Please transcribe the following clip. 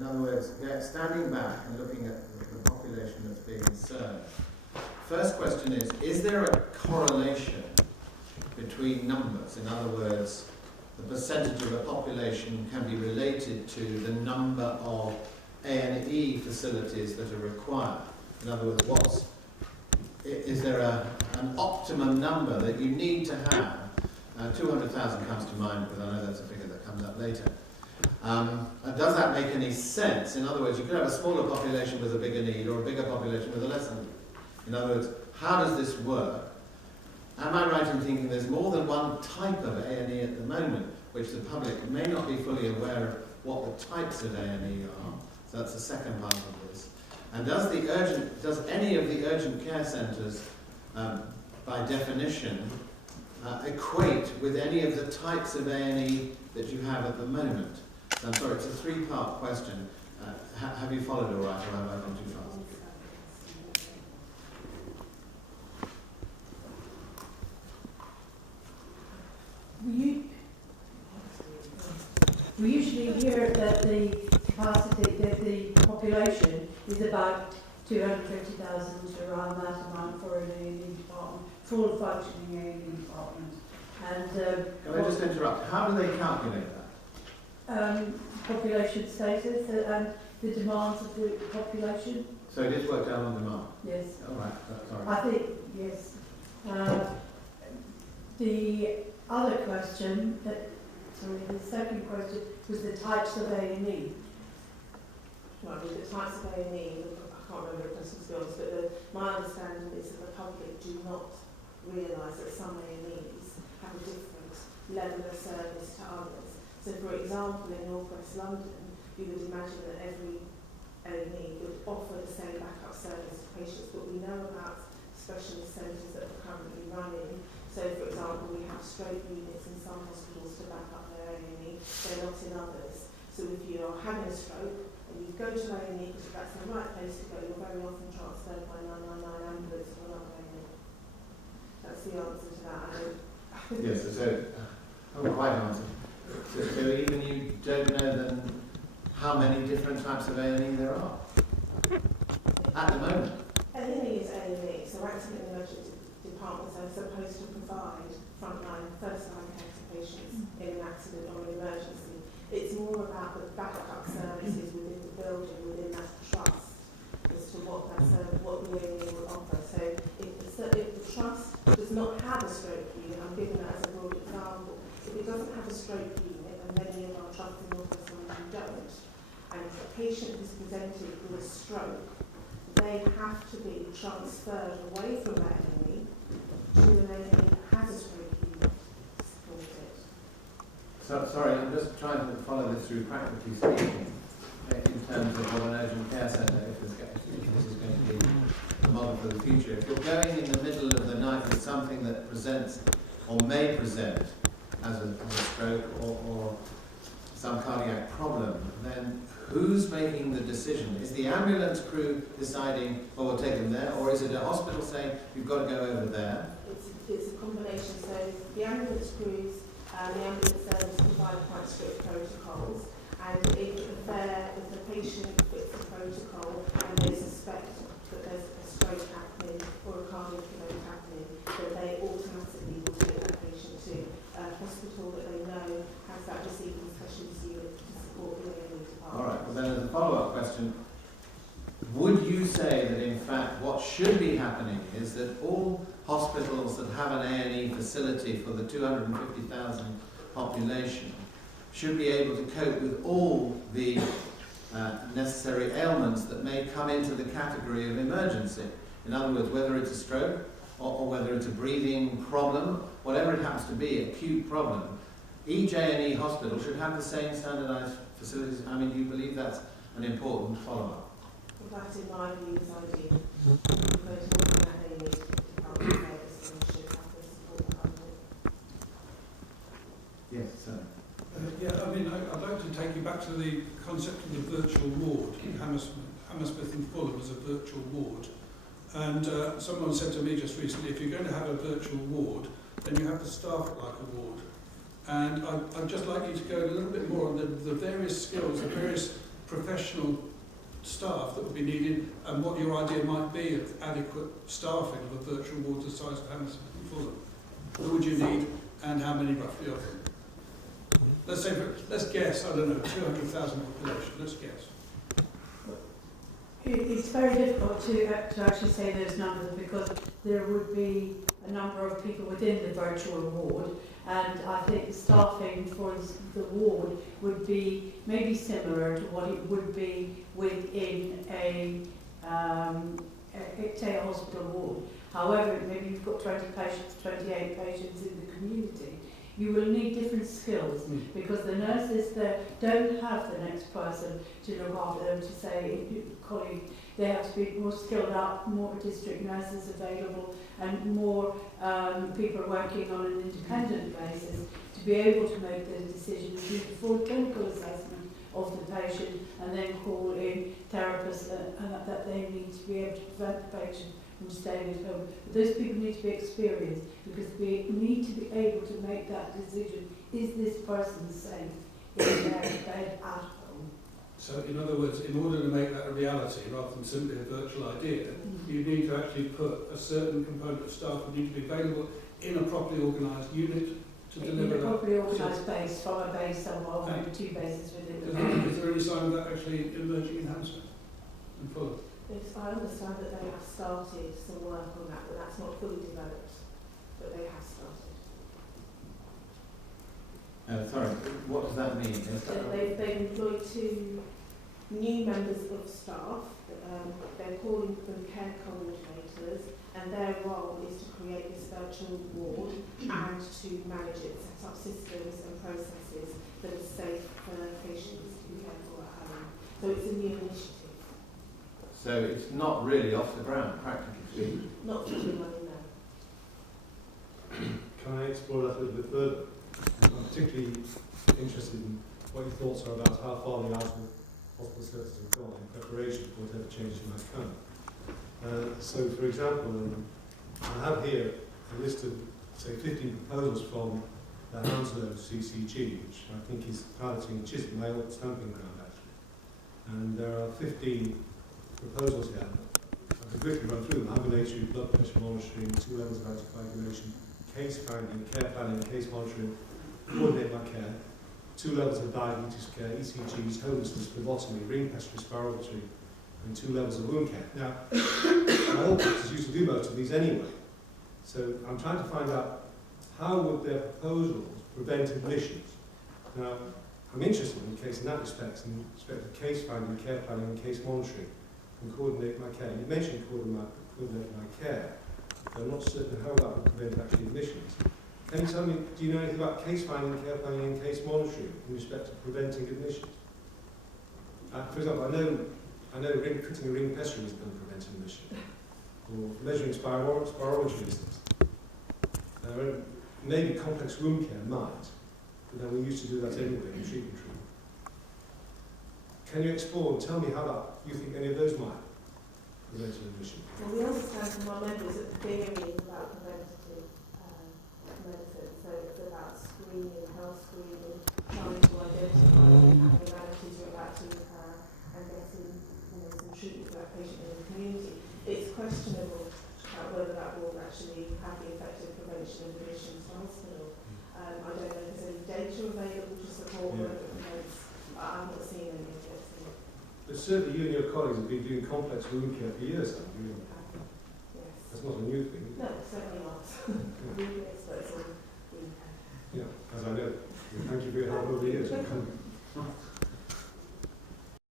In other words, standing back and looking at the population that's being served. First question is there a correlation between numbers? In other words, the percentage of a population can be related to the number of A&E facilities that are required. In other words, is there an optimum number that you need to have? 200,000 comes to mind because I know that's a figure that comes up later. Does that make any sense? In other words, you could have a smaller population with a bigger need or a bigger population with a lesser need. In other words, how does this work? Am I right in thinking there's more than one type of A&E at the moment, which the public may not be fully aware of what the types of A&E are? So that's the second part of this. And does any of the urgent care centres, by definition, equate with any of the types of A&E that you have at the moment? So I'm sorry, it's a three-part question. Have you followed all right, or have I gone too fast? We usually hear that the capacity, that the population is about 250,000, around that amount for an A&E department, full functioning A&E department. And can I just interrupt? How do they calculate that? Population status and the demands of the population. So it is worked out on demand? Yes. All right, sorry. I think, yes. The other question, the second question was the types of A&E. Right, with the types of A&E, I can't remember the question to be honest, but my understanding is that the public do not realise that some A&Es have a different level of service to others. So for example, in North West London, you would imagine that every A&E would offer the same backup service to patients, but we know about specialist centres that are currently running. So for example, we have stroke units in some hospitals to back up their A&E, they're not in others. So if you are having a stroke and you go to A&E because that's the right place to go, you're very often transferred by 999 ambulance to another A&E. That's the answer to that. Yes, so quite an answer. So even you don't know then how many different types of A&E there are at the moment? A&E is A&E, so accident and emergency departments are supposed to provide frontline, first-line care to patients in an accident or an emergency. It's more about the backup services within the building, within that trust, as to what that service, what the A&E will offer. So if the trust does not have a stroke unit, I'm giving that as a broad example, if it doesn't have a stroke unit, and many of our trusts in North West London don't, and if a patient is presented with a stroke, they have to be transferred away from that A&E to an A&E that has a stroke unit to support it. So, sorry, I'm just trying to follow this through practically speaking in terms of what an urgent care centre, if this is going to be the model for the future. If you're going in the middle of the night with something that presents or may present as a stroke or some cardiac problem, then who's making the decision? Is the ambulance crew deciding, well, we'll take them there, or is it a hospital saying, you've got to go over there? It's a combination. So the ambulance crews and the ambulance service provide quite strict protocols, and if the patient fits the protocol and they suspect that there's a stroke happening or a cardiac event happening, then they automatically will take that patient to a hospital that they know has that receiving specialist unit to support the A&E department. All right, well then as a follow-up question, would you say that in fact what should be happening is that all hospitals that have an A&E facility for the 250,000 population should be able to cope with all the necessary ailments that may come into the category of emergency? In other words, whether it's a stroke or whether it's a breathing problem, whatever it happens to be, acute problem, each A&E hospital should have the same standardised facilities. I mean, do you believe that's an important follow-up? Well, that in my view is ideal. Because looking at A&E department service and should have the support behind it. Yes, sir. Yeah, I mean, I'd like to take you back to the concept of the virtual ward in Hammersmith and Fulham as a virtual ward. And someone said to me just recently, if you're going to have a virtual ward, then you have to staff it like a ward. And I'd just like you to go a little bit more on the various skills, the various professional staff that would be needed, and what your idea might be of adequate staffing of a virtual ward the size of Hammersmith and Fulham. Who would you need, and how many roughly of them? Let's say, let's guess, I don't know, 200,000 population, let's guess. It's very difficult to actually say those numbers because there would be a number of people within the virtual ward, and I think the staffing for the ward would be maybe similar to what it would be within a say a hospital ward. However, maybe you've got 20 patients, 28 patients in the community. You will need different skills because the nurses there don't have the next person to look after them, to say, colleague. They have to be more skilled up, more district nurses available, and more people working on an independent basis to be able to make those decisions, do the full clinical assessment of the patient, and then call in therapists that they need to be able to prevent the patient from staying at home. But those people need to be experienced because we need to be able to make that decision. Is this person safe in their bed at home? So in other words, in order to make that a reality rather than simply a virtual idea, you need to actually put a certain component of staff that need to be available in a properly organised unit to deliver in a that. properly organised base, from a base somewhere, or maybe two bases within the Is there any sign of that actually emerging in Hammersmith and Fulham? Yes, I understand that they have started some work on that, but that's not fully developed, but they have started. Sorry, what does that mean? Is So that they've employed 2 new members of staff. They're calling them care coordinators, and their role is to create this virtual ward and to manage it, set up systems and processes that are safe for patients to be cared for at home. So it's a new initiative. so it's not really off the ground, practically speaking. Not for everyone in there. Can I explore that a little bit further? I'm particularly interested in what your thoughts are about how far the hospital services have gone in preparation for whatever changes might come. So, for example, I have here a list of, say, 15 proposals from the Hounslow CCG, which I think is piloting Chisholm, my old stamping ground, actually. And there are 15 proposals here. I can quickly run through them. Ambulatory blood pressure monitoring, 2 levels of anticoagulation, case finding, care planning, case monitoring, coordinate my care, 2 levels of diabetes care, ECGs, homelessness, phlebotomy, ring pest respiratory, and 2 levels of wound care. Now, my old practice used to do most of these anyway. So I'm trying to find out how would their proposals prevent admissions. Now, I'm interested in case in that respect, in respect of case finding, care planning, and case monitoring, and coordinate my care. You mentioned coordinate my care. I'm not certain how that would prevent actually admissions. Can you tell me, do you know anything about case finding, care planning and case monitoring in respect to preventing admissions? For example, I know putting a ring pest ring is going to prevent admission, or measuring spirometry distance. Maybe complex wound care might, but then we used to do that anyway in treatment room. Can you explore and tell me how that, you think any of those might prevent admission? Well, we understand from our members that the theory is about preventative medicine, so it's about screening, health screening, trying to identify abnormalities are about to occur, and getting some treatment for that patient in the community. It's questionable whether that will actually have the effective prevention of admissions to hospital. I don't know if there's any data available to support whether it prevents. I've not seen any of it. But certainly you and your colleagues have been doing complex wound care for years, haven't you? Yes. That's not a new thing. No, certainly not. We're experts on wound care. Yeah, as I know. Thank you for your help over the years.